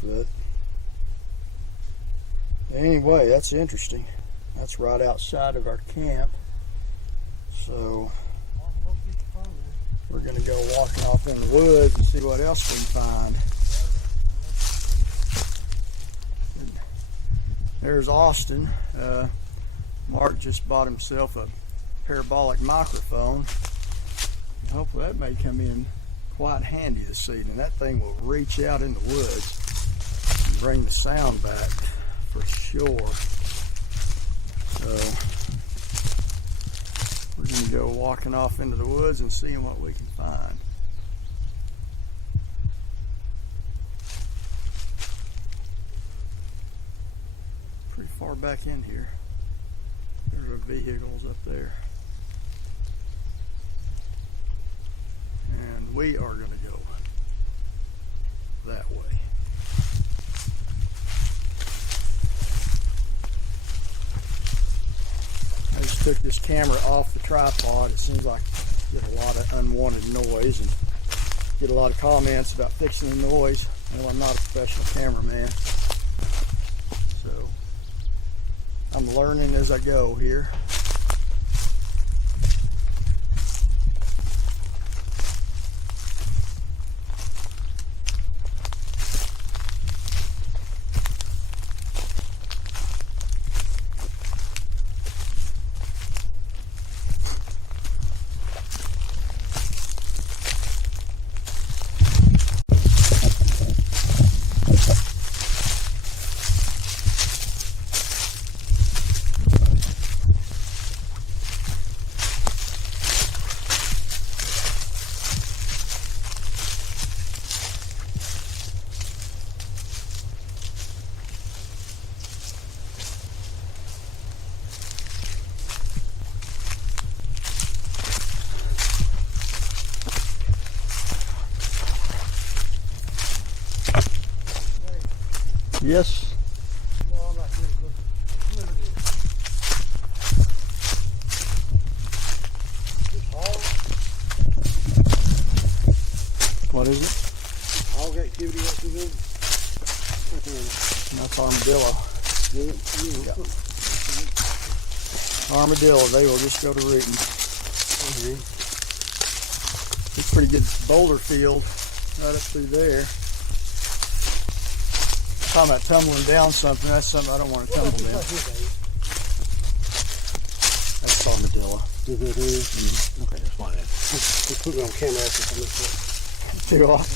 foot. Anyway, that's interesting. That's right outside of our camp. So we're going to go walking off in the woods and see what else we can find. There's Austin. Mark just bought himself a parabolic microphone. Hopefully that may come in quite handy this evening. That thing will reach out in the woods and bring the sound back for sure. So we're going to go walking off into the woods and seeing what we can find. Pretty far back in here. There are vehicles up there. And we are going to go that way. I just took this camera off the tripod. It seems like I get a lot of unwanted noise and get a lot of comments about fixing the noise. Well, I'm not a professional cameraman, so I'm learning as I go here. Yes. No, I'm not here. Look at it. This hog. What is it? Hog activity up to them. That's armadillo. Yeah. Armadillo, they will just go to rooting. It's a pretty good boulder field right up through there. Talking about tumbling down something, that's something I don't want to tumble down. That's armadillo. Okay, that's fine. Let's put it on camera after this. Too off.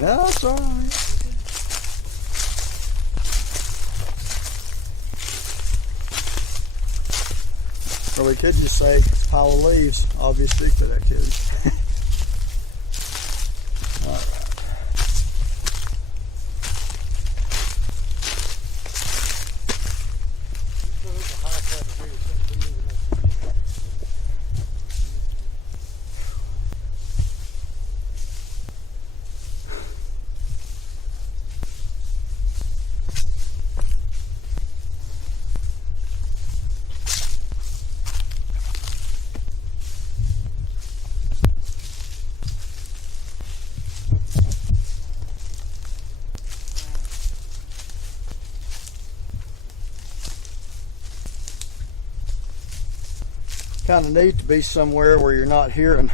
Yeah, that's all right. Or we could just say pile of leaves, obvious Bigfoot activity. All right. Kind of neat to be somewhere where you're not hearing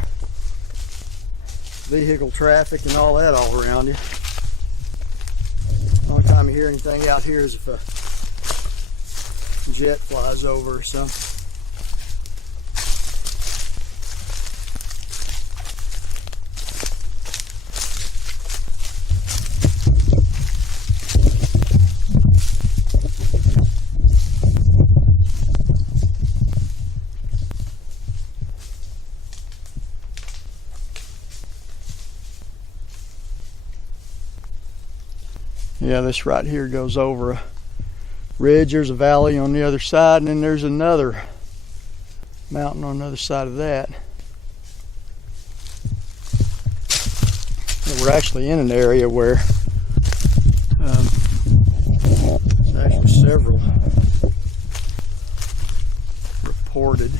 vehicle traffic and all that all around you. The only time you hear anything out here is if a jet flies over or something. Yeah, this right here goes over a ridge. There's a valley on the other side, and then there's another mountain on the other side of that. And we're actually in an area where there's actually several reported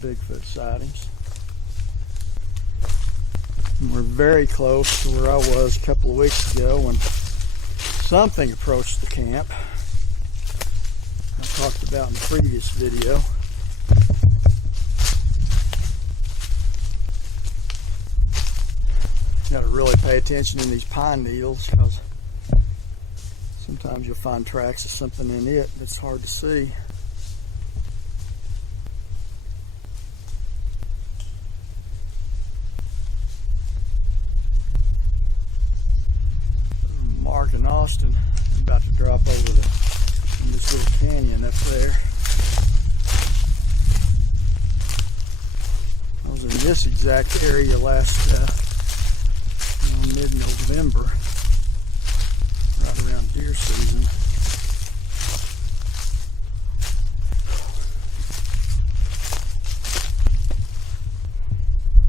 Bigfoot sightings. And we're very close to where I was a couple of weeks ago when something approached the camp. I talked about in the previous video. Got to really pay attention in these pine needles because sometimes you'll find tracks of something in it that's hard to see. Mark and Austin are about to drop over this little canyon up there. I was in this exact area last mid-November, right around deer season.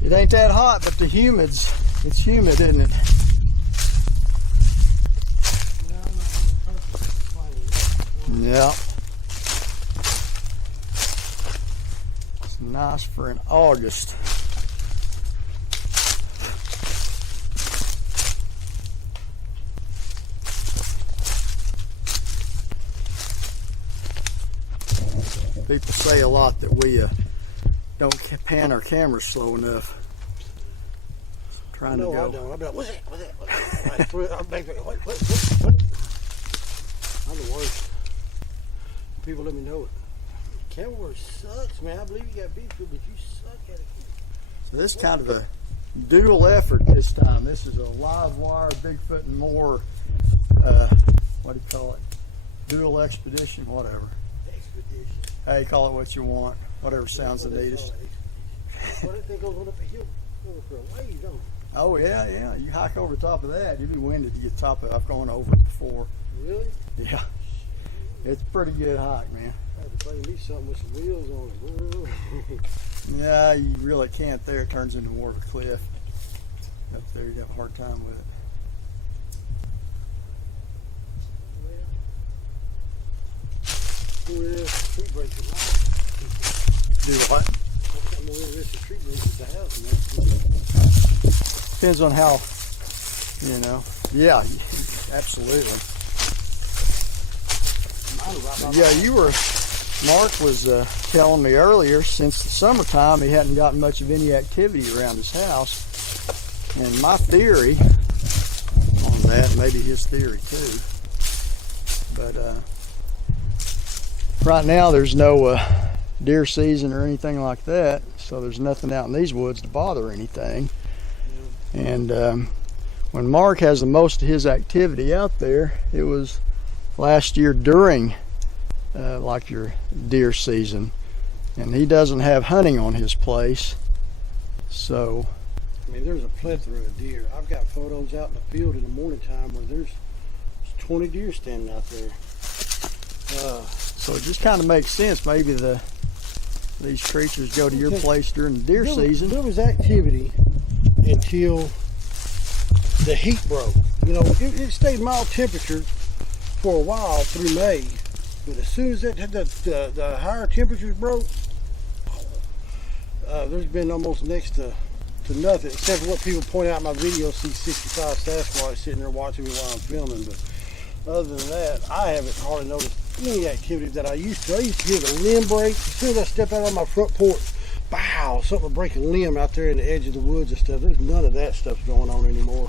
It ain't that hot, but it's humid, isn't it? Yeah. It's nice for an August. People say a lot that we don't pan our cameras slow enough. Trying to go. I don't. I'm like, what's that? What's that? I'm back there. What? I'm the worst. People let me know it. Camera work sucks, man. I believe you got Bigfoot, but you suck at it. So this is kind of a dual effort this time. This is a LiveWire Bigfoot and more, what do you call it? Dual expedition, whatever. Expedition. Hey, call it what you want. Whatever sounds the neatest. What if they go up a hill over for a ways, don't it? Oh yeah. You hike over the top of that, you'll be winded to get top of it. I've gone over it before. Really? Yeah. It's a pretty good hike, man. I had to bring me something with some wheels on it. Yeah, you really can't there. It turns into more of a cliff. Up there, you have a hard time with it. More interesting tree breaks at Do what? I've got more interesting tree breaks at the house than that. Depends on how, Yeah, absolutely. Yeah, Mark was telling me earlier, since the summertime, he hadn't gotten much of any activity around his house. And my theory on that, maybe his theory too, but right now there's no deer season or anything like that, so there's nothing out in these woods to bother anything. And when Mark has the most of his activity out there, it was last year during like your deer season, and he doesn't have hunting on his place, so I mean, there's a plethora of deer. I've got photos out in the field in the morning time where there's 20 deer standing out there. So it just kind of makes sense. Maybe these creatures go to your place during the deer season. There was activity until the heat broke. It stayed mild temperatures for a while through May, but as soon as the higher temperatures broke, there's been almost next to nothing, except for what people point out in my videos. See 65 Sasquatch sitting there watching me while I'm filming, but other than that, I haven't hardly noticed any activity that I used to. I used to hear the limb break. As soon as I step out on my front porch, bow, something will break a limb out there in the edge of the woods and stuff. There's none of that stuff going on anymore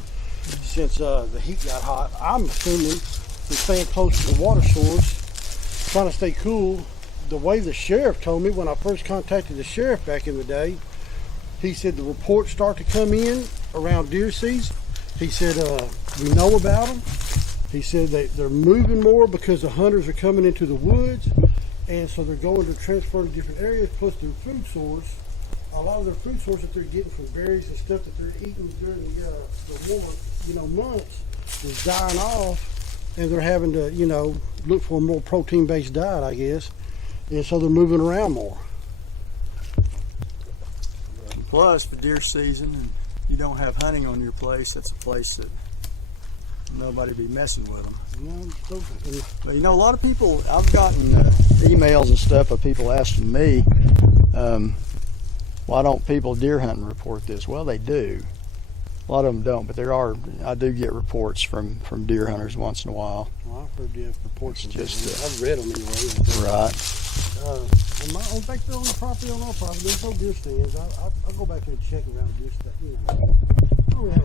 since the heat got hot. I'm assuming they're staying close to the water source, trying to stay cool. The way the sheriff told me when I first contacted the sheriff back in the day, he said the reports start to come in around deer season. He said, we know about them. He said they're moving more because the hunters are coming into the woods, and so they're going to transfer to different areas, plus their food source. A lot of their food source that they're getting from berries and stuff that they're eating during the warmer, months is dying off, and they're having to, look for a more protein-based diet, I guess. And so they're moving around more. Plus, for deer season, and you don't have hunting on your place, that's a place that nobody be messing with them. But a lot of people, I've gotten emails and stuff of people asking me, why don't people deer hunting report this? Well, they do. A lot of them don't, but I do get reports from deer hunters once in a while. Well, I've heard the reports. It's just, I've read them anyway. Right. In fact, they're on the property, on our property. There's no deer stands. I'll go back there and check around deer stuff. You know.